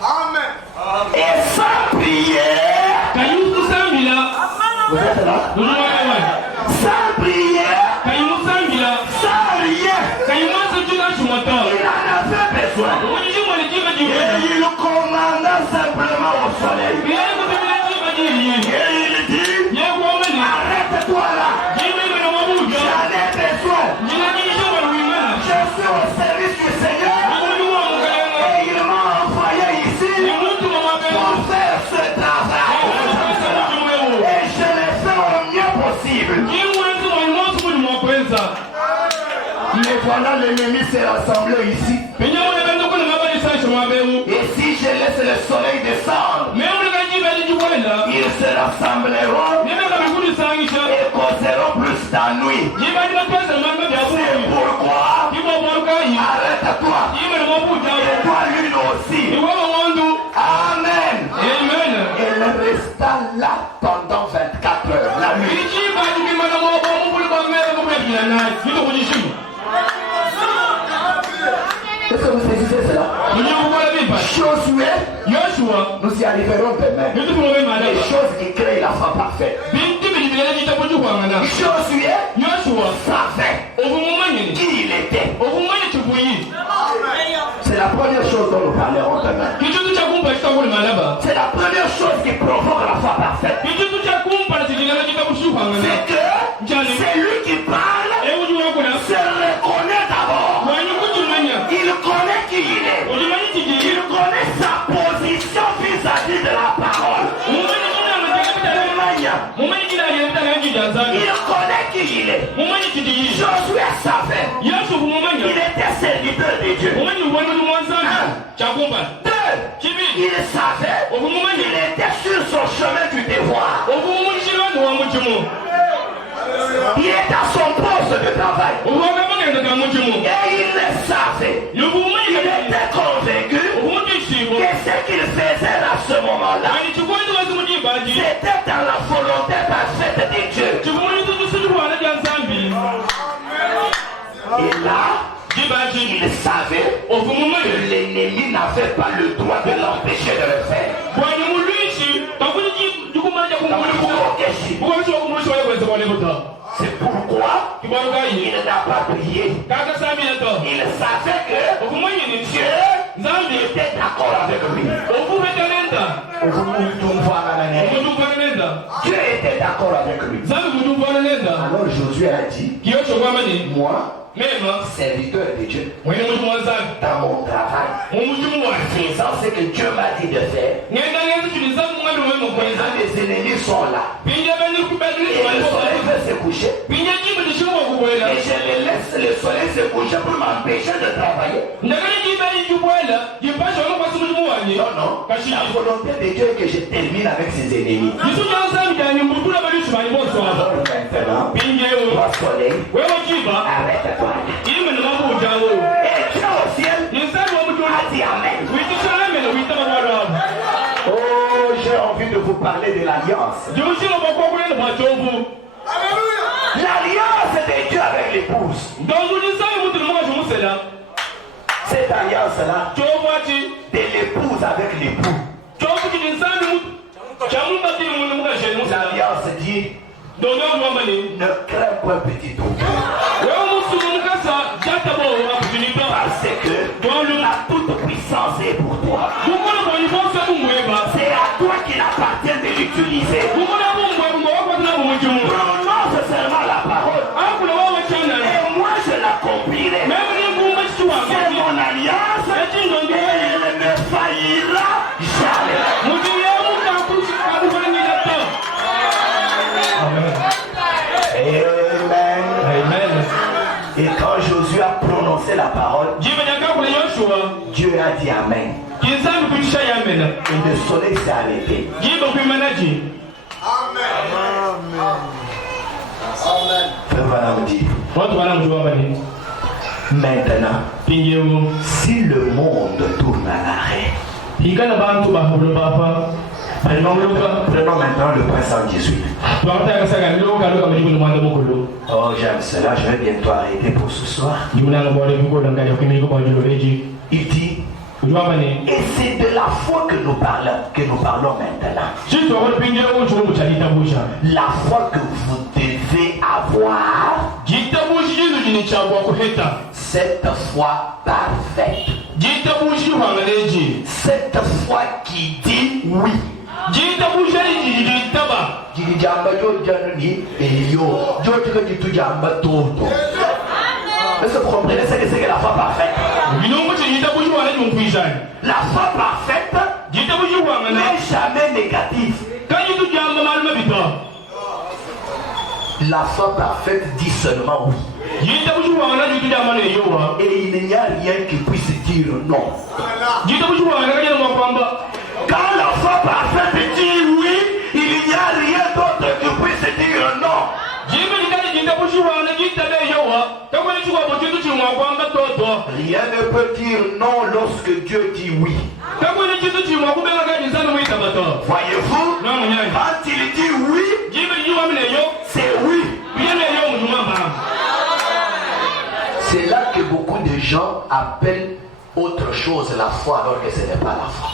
Amen. Et sans prière, vous êtes là? Sans prière, sans rien, il en a fait besoin. Et il commanda simplement au soleil. Et il dit, arrête-toi là. J'en ai besoin. Je suis au service du Seigneur. Et il m'a envoyé ici pour faire ce travail. Et je l'ai fait au mieux possible. Mais voilà, l'ennemi s'est rassemblé ici. Et si je laisse le soleil descendre, ils se rassembleront et causeront plus d'ennui. C'est pourquoi arrête-toi. Et toi l'une aussi. Amen. Elle resta là pendant 24 heures la nuit. Est-ce que vous saisissez cela? Josué, nous y arriverons demain. Les choses qui créent la foi parfaite. Josué savait qui il était. C'est la première chose dont nous parlerons demain. C'est la première chose qui provoque la foi parfaite. C'est que c'est lui qui parle, se reconnaît d'abord. Il connaît qui il est. Il connaît sa position vis-à-vis de la parole. Il connaît qui il est. Josué savait. Il était serviteur de Dieu. Il savait. Il était sur son chemin du devoir. Il est à son poste de travail. Et il le savait. Il était convaincu que ce qu'il faisait à ce moment-là, c'était dans la volonté parfaite de Dieu. Et là, il savait que l'ennemi n'avait pas le droit de l'empêcher de le faire. C'est pourquoi il n'a pas prié. Il savait que Dieu était d'accord avec lui. Dieu était d'accord avec lui. Alors Josué a dit, moi, serviteur de Dieu, dans mon travail, faisant ce que Dieu m'a dit de faire, les ennemis sont là. Et le soleil veut se coucher. Et je laisse le soleil se coucher pour m'empêcher de travailler. Non, la volonté de Dieu est que je termine avec ses ennemis. Alors maintenant, toi soleil, arrête-toi. Et Dieu au ciel a dit Amen. Oh, j'ai envie de vous parler de l'alliance. L'alliance de Dieu avec l'épouse. Cette alliance-là, de l'épouse avec l'époux. L'alliance dit, ne crains pas petit troupeau. Parce que la toute puissance est pour toi. C'est à toi qu'il appartient de l'utiliser. Prononce seulement la parole. Et moi je l'accomplirai. C'est mon alliance. Et elle ne faillira jamais. a dit Amen. Et le soleil s'est arrêté. Amen. Frère Vanam dit. Maintenant, si le monde tourne à l'arrêt, prenons maintenant le prince 118. Oh, j'aime cela, je vais bientôt arrêter pour ce soir. Il dit, et c'est de la foi que nous parlons maintenant. La foi que vous devez avoir, cette foi parfaite, cette foi qui dit oui. Est-ce que vous comprenez ce que c'est que la foi parfaite? La foi parfaite n'est jamais négative. La foi parfaite dit seulement oui. Et il n'y a rien qui puisse dire non. Quand la foi parfaite dit oui, il n'y a rien d'autre qui puisse dire non. Rien ne peut dire non lorsque Dieu dit oui. Voyez-vous, quand il dit oui, c'est oui. C'est là que beaucoup de gens appellent autre chose la foi alors que ce n'est pas la foi.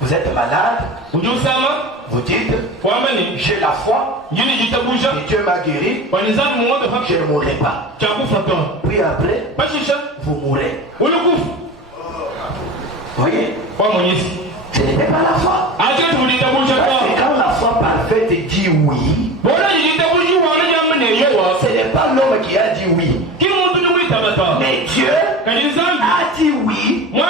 Vous êtes malade, vous dites, j'ai la foi, et Dieu m'a guéri, je ne mourrai pas. Puis après, vous mourrez. Vous voyez? Ce n'était pas la foi. Et quand la foi parfaite dit oui, ce n'est pas l'homme qui a dit oui. Mais Dieu a dit oui et a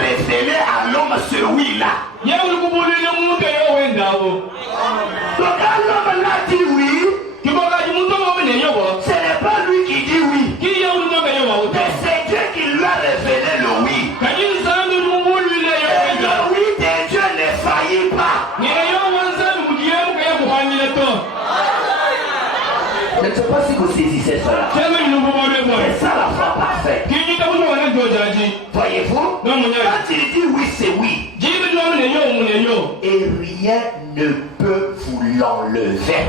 révélé à l'homme ce oui-là. Donc quand l'homme l'a dit oui, ce n'est pas lui qui dit oui, mais c'est Dieu qui lui a révélé le oui. Et le oui de Dieu ne faillit pas. Je ne sais pas si vous saisissez cela. C'est ça la foi parfaite. Voyez-vous, quand il dit oui, c'est oui. Et rien ne peut vous l'enlever.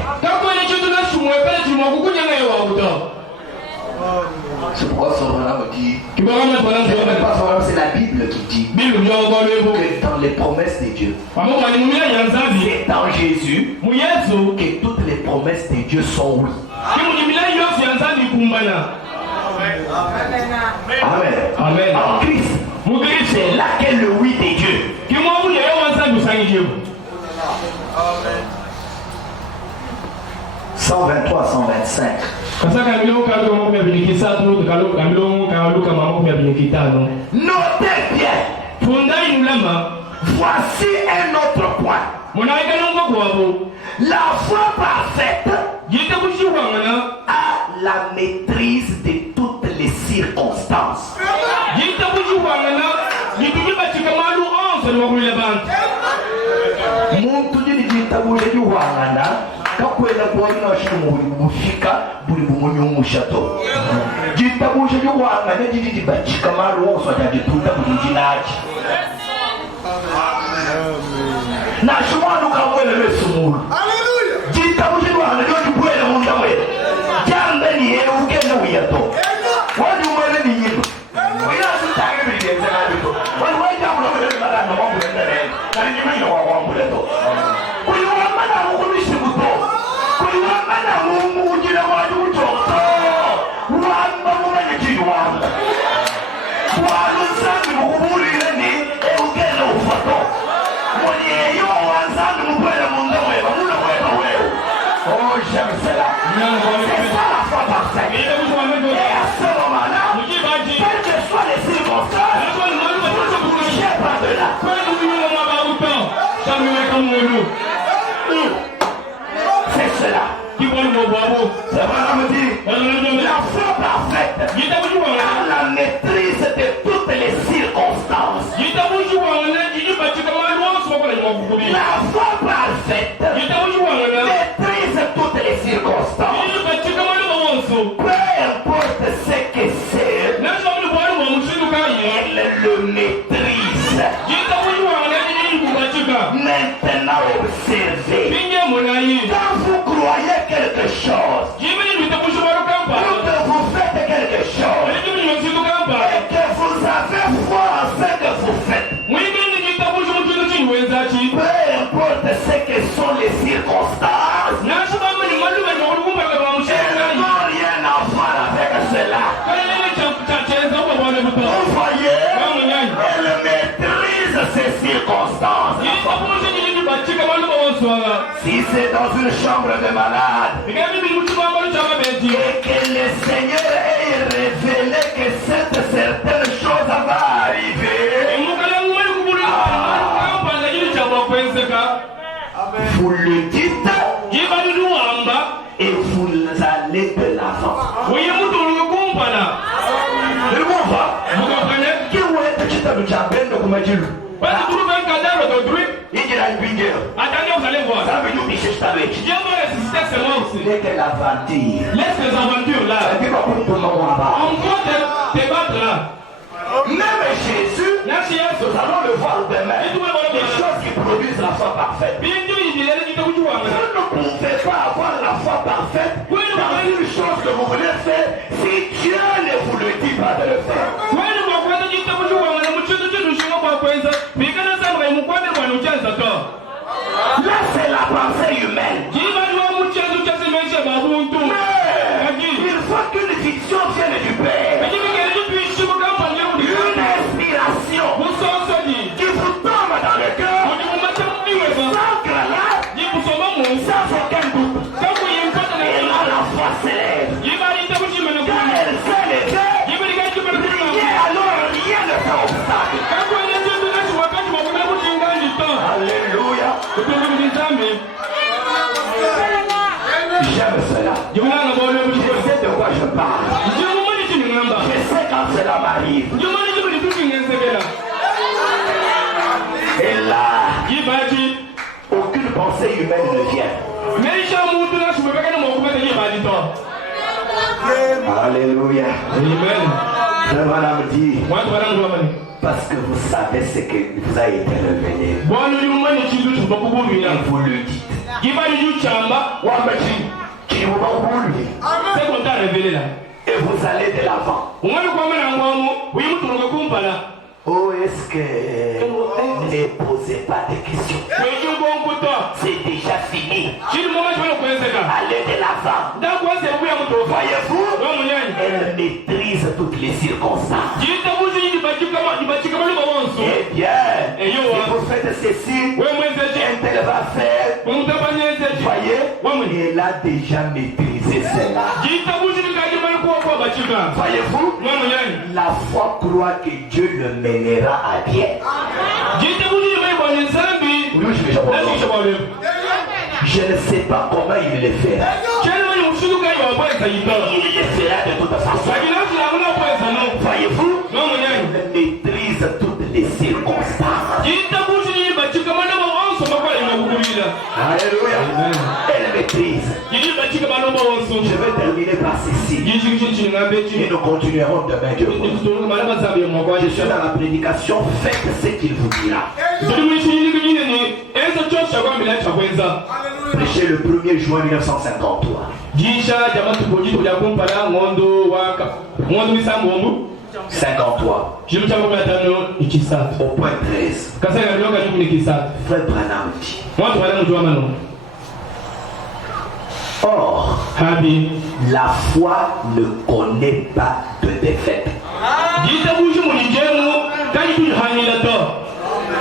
C'est pourquoi Sorana me dit, c'est la Bible qui dit que dans les promesses de Dieu, c'est en Jésus que toutes les promesses de Dieu sont oui. Amen. Amen. En Christ, c'est là qu'est le oui de Dieu. 123, 125. Notez bien. Voici un autre point. La foi parfaite a la maîtrise de toutes les circonstances. Kakwenda kuwanya washimu bufika buli bumunyumushato. Jitabuje y'uwanganya jiji bachika maru wose ajagitunda bujinaji. Na shumanu kamwele mesumuru. Hallelujah. Jitabuje y'uwanganya jibwele mundawe. Jambe ni yeye ugende uyato. Wadi umwele ni yitu. Wila sutange bidenza nabito. Wali waja mulomele magana wambule ndene. Kali nyimino wa wambule to. Kuli wamana ukumishi muto. Kuli wamana mumujile wadu utoto. Wamba mwenye kiwanda. Walusangi mukubulile ni ugende ufato. Mwenye yo wanzangi mkwele mundawe. Wamuna importe ce que c'est, elle le maîtrise. Maintenant observez. Quand vous croyez quelque chose, quand vous faites quelque chose, et que vous avez foi en ce que vous faites, peu importe ce que sont les circonstances, elles n'ont rien à voir avec cela. Vous voyez, elle maîtrise ces circonstances. Si c'est dans une chambre de malade et que le Seigneur ait révélé que cette certaine chose va arriver, vous le dites et vous allez de l'avant. Vous allez voir. Laisse les aventures là. Encore te battre là. Même Jésus, nous allons le voir demain. Les choses qui produisent la foi parfaite. Vous ne pouvez pas avoir la foi parfaite dans une chose que vous voulez faire si Dieu ne vous le dit pas de le faire. Là, c'est la pensée humaine. Mais il faut qu'une vision vienne du Père. Une inspiration qui vous tombe dans le cœur. S'ancre là, sans aucun doute. Et là, la foi s'élève. Quand elle s'est levée, alors rien ne fait obstacle. Alléluia. J'aime cela. Je sais de quoi je parle. Je sais quand cela m'arrive. Et là, aucune pensée humaine ne vient. Alléluia. Frère Madame dit, parce que vous savez ce que vous a été révélé. Et vous le dites. Et vous allez de l'avant. Oh, est-ce que ne posez pas de questions? C'est déjà fini. Allez de l'avant. Voyez-vous, elle maîtrise toutes les circonstances. Eh bien, si vous faites ceci, elle va faire. Voyez, elle a déjà maîtrisé cela. Voyez-vous, la foi croit que Dieu le mènera à bien. Je ne sais pas comment il le fera. Il le fera de toute façon. Voyez-vous, il maîtrise toutes les circonstances. Alléluia. Elle maîtrise. Je vais terminer par ceci. Et nous continuerons demain. Je suis dans la prédication. Faites ce qu'il vous dira. Prêchez le 1er juin 1953. 53. Au point 13. Frère Branham dit. Or, la foi ne connaît pas de défaite.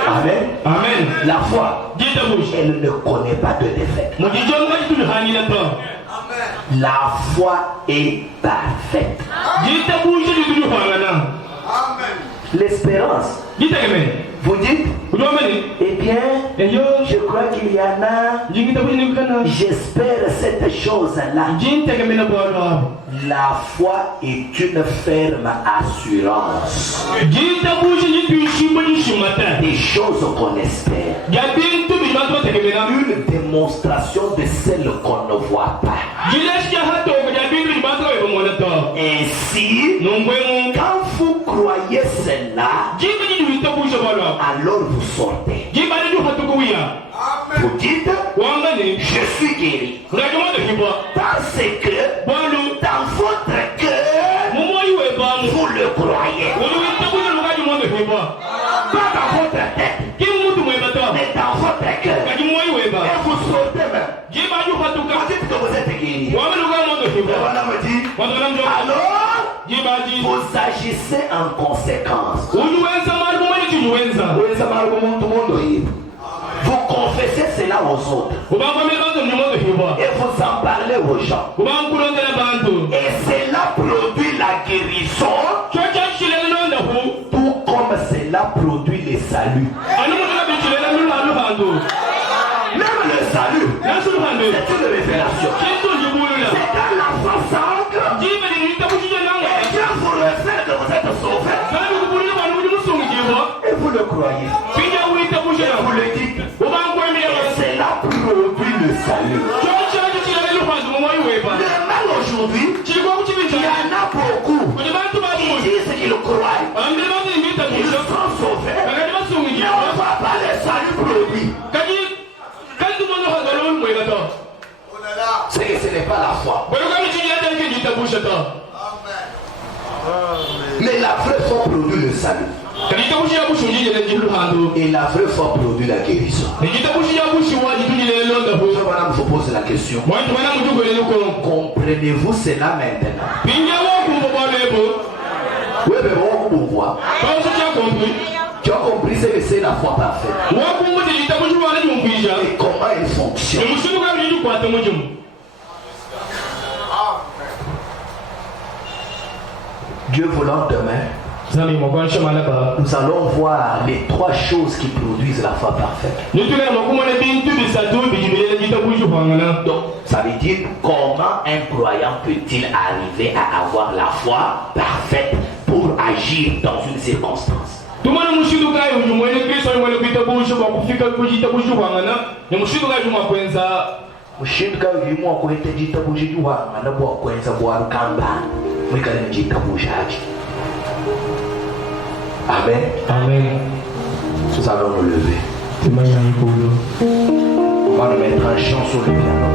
Amen. Amen. La foi, elle ne connaît pas de défaite. La foi est parfaite. L'espérance. Vous dites, eh bien, je crois qu'il y en a. J'espère cette chose-là. La foi est une ferme assurance des choses qu'on espère. Une démonstration de celles qu'on ne voit pas. Ainsi, quand vous croyez cela, alors vous sortez. Vous dites, je suis guéri. Parce que dans votre cœur, vous le croyez. Pas dans votre tête, mais dans votre cœur. Et vous sortez même. Vous dites que vous êtes guéri. Le bonhomme me dit, alors, vous agissez en conséquence. Vous confessez cela aux autres. Et vous en parlez aux gens. Et cela produit la guérison. Tout comme cela produit le salut. Même le salut, c'est une révélation. C'est dans la foi sacre. Et Dieu vous révèle que vous êtes sauvés. Et vous le croyez. Et vous le dites. Et cela produit le salut. Même aujourd'hui, il y en a beaucoup qui disent qu'ils croient. Ils sont sauvés. Mais on ne voit pas le salut produit. C'est que ce n'est pas la foi. Mais la vraie foi produit le salut. Et la vraie foi produit la guérison. Je vous pose la question. Comprenez-vous cela maintenant? Oui, mais bon, vous voyez. Tu as compris ce que c'est la foi parfaite. Et comment elle fonctionne. Dieu voulant demain, nous allons voir les trois choses qui produisent la foi parfaite. Donc, ça veut dire comment un croyant peut-il arriver à avoir la foi parfaite pour agir dans une circonstance. Mushinduka ulimu wakuhete jita bujidu wa manabu wakwenza buwaru kambani mwikale njita bujaji. Amen. Amen. Nous allons nous lever. On va nous mettre un chant sur le piano.